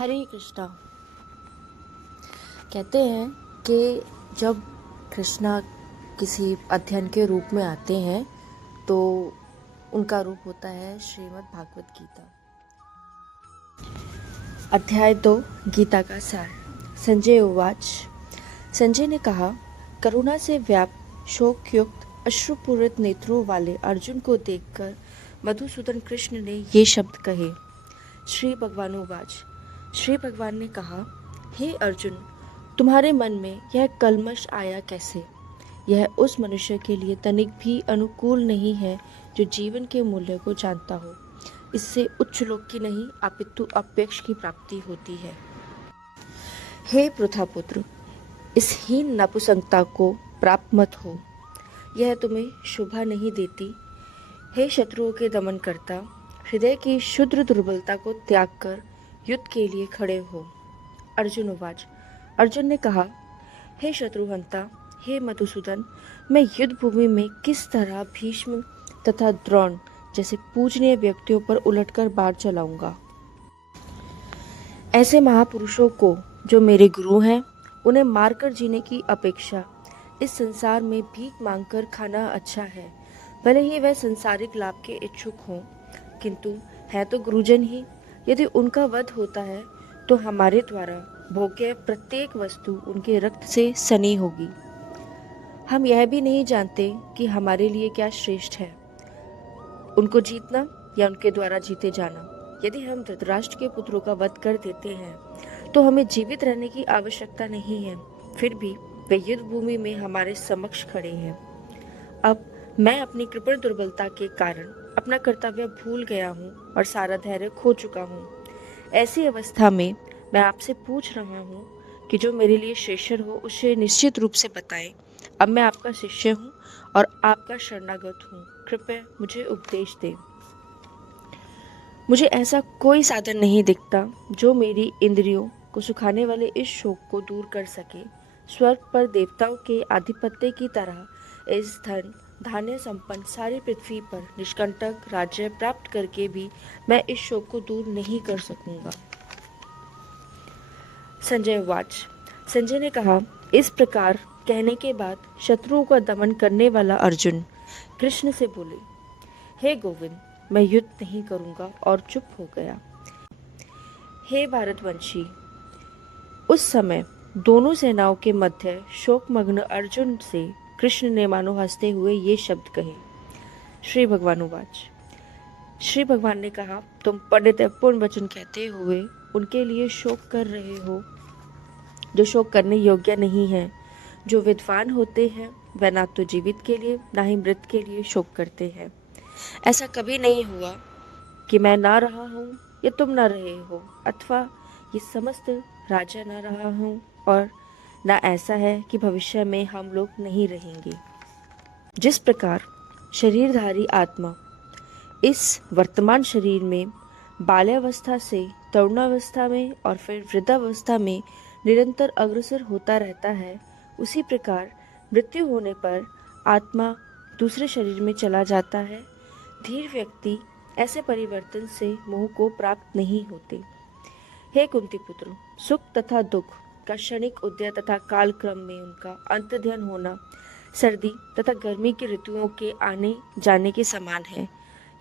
हरे कृष्णा। कहते हैं कि जब कृष्णा किसी अध्ययन के रूप में आते हैं तो उनका रूप होता है श्रीमद् भागवत गीता। अध्याय 2 गीता का सार। संजय उवाच। संजय ने कहा, करुणा से व्याप्त शोक युक्त अश्रुपूरित नेत्रों वाले अर्जुन को देखकर मधुसूदन कृष्ण ने ये शब्द कहे। श्री भगवान उवाच। श्री भगवान ने कहा, हे अर्जुन, तुम्हारे मन में यह कलमश आया कैसे? यह उस मनुष्य के लिए तनिक भी अनुकूल नहीं है जो जीवन के मूल्य को जानता हो। इससे उच्च लोक की नहीं अपितु अपेक्ष की प्राप्ति होती है। हे पृथापुत्र, इस हीन नपुंसकता को प्राप्त मत हो, यह तुम्हें शोभा नहीं देती। हे शत्रुओं के दमन करता, हृदय की शुद्र दुर्बलता को त्याग कर युद्ध के लिए खड़े हो। अर्जुन उवाच। अर्जुन ने कहा, हे शत्रुहंता, हे मधुसूदन, मैं युद्ध भूमि में किस तरह भीष्म तथा द्रोण जैसे पूजनीय व्यक्तियों पर उलटकर बाढ़ चलाऊंगा? ऐसे महापुरुषों को जो मेरे गुरु हैं, उन्हें मारकर जीने की अपेक्षा इस संसार में भीख मांगकर खाना अच्छा है। भले ही वह संसारिक लाभ के इच्छुक हों, किंतु है तो गुरुजन ही। यदि उनका वध होता है तो हमारे द्वारा भोग्य प्रत्येक वस्तु उनके रक्त से सनी होगी। हम यह भी नहीं जानते कि हमारे लिए क्या श्रेष्ठ है, उनको जीतना या उनके द्वारा जीते जाना। यदि हम धृतराष्ट्र के पुत्रों का वध कर देते हैं तो हमें जीवित रहने की आवश्यकता नहीं है। फिर भी वे युद्ध भूमि में हमारे समक्ष खड़े हैं। अब मैं अपनी कृपण दुर्बलता के कारण अपना कर्तव्य भूल गया हूँ और सारा धैर्य खो चुका हूँ। ऐसी अवस्था में मैं आपसे पूछ रहा हूँ कि जो मेरे लिए श्रेष्ठ हो उसे निश्चित रूप से बताएं। अब मैं आपका शिष्य हूँ और आपका शरणागत हूँ, कृपया मुझे उपदेश दें। मुझे ऐसा कोई साधन नहीं दिखता जो मेरी इंद्रियों को सुखाने वाले इस शोक को दूर कर सके। स्वर्ग पर देवताओं के आधिपत्य की तरह इस धन धान्य संपन्न सारी पृथ्वी पर निष्कंटक राज्य प्राप्त करके भी मैं इस शोक को दूर नहीं कर सकूंगा। संजय वाच। संजय ने कहा, इस प्रकार कहने के बाद शत्रुओं का दमन करने वाला अर्जुन कृष्ण से बोले, हे गोविंद, मैं युद्ध नहीं करूंगा, और चुप हो गया। हे भारतवंशी, उस समय दोनों सेनाओं के मध्य शोकमग्न अर्जुन से कृष्ण ने मानो हंसते हुए ये शब्द कहे। श्री भगवान उवाच। श्री भगवान ने कहा, तुम पंडित पूर्ण वचन कहते हुए उनके लिए शोक कर रहे हो जो शोक करने योग्य नहीं है। जो विद्वान होते हैं वह ना तो जीवित के लिए ना ही मृत के लिए शोक करते हैं। ऐसा कभी नहीं हुआ कि मैं ना रहा हूँ या तुम ना रहे हो, अथवा ये समस्त राजा ना रहा हूँ, और ना ऐसा है कि भविष्य में हम लोग नहीं रहेंगे। जिस प्रकार शरीरधारी आत्मा इस वर्तमान शरीर में बाल्यावस्था से तरुणावस्था में और फिर वृद्धावस्था में निरंतर अग्रसर होता रहता है, उसी प्रकार मृत्यु होने पर आत्मा दूसरे शरीर में चला जाता है। धीर व्यक्ति ऐसे परिवर्तन से मोह को प्राप्त नहीं होते। हे कुंती पुत्र, सुख तथा दुख का क्षणिक उदय तथा कालक्रम में उनका अंतर्ध्यान होना सर्दी तथा गर्मी की ऋतुओं के आने जाने के समान है।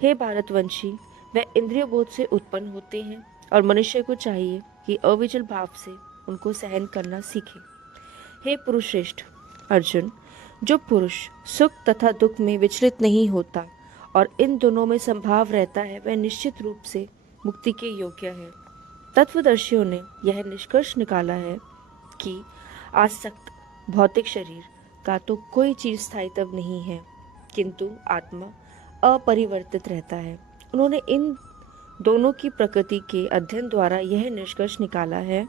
हे भारतवंशी, वह इंद्रिय बोध से उत्पन्न होते हैं और मनुष्य को चाहिए कि अविचल भाव से उनको सहन करना सीखे। हे पुरुष श्रेष्ठ अर्जुन, जो पुरुष सुख तथा दुख में विचलित नहीं होता और इन दोनों में संभाव रहता है, वह निश्चित रूप से मुक्ति के योग्य है। तत्वदर्शियों ने यह निष्कर्ष निकाला है कि आसक्त भौतिक शरीर का तो कोई चीज स्थायित्व नहीं है, किंतु आत्मा अपरिवर्तित रहता है। उन्होंने इन दोनों की प्रकृति के अध्ययन द्वारा यह निष्कर्ष निकाला है,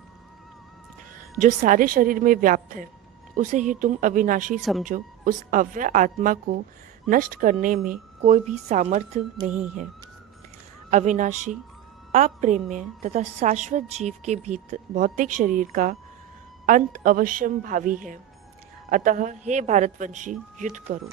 जो सारे शरीर में व्याप्त है उसे ही तुम अविनाशी समझो। उस अव्यय आत्मा को नष्ट करने में कोई भी सामर्थ्य नहीं है। अविनाशी, अप्रेम्य तथा शाश्वत जीव के भीतर भौतिक शरीर का अंत अवश्यम भावी है। अतः हे भारतवंशी, युद्ध करो।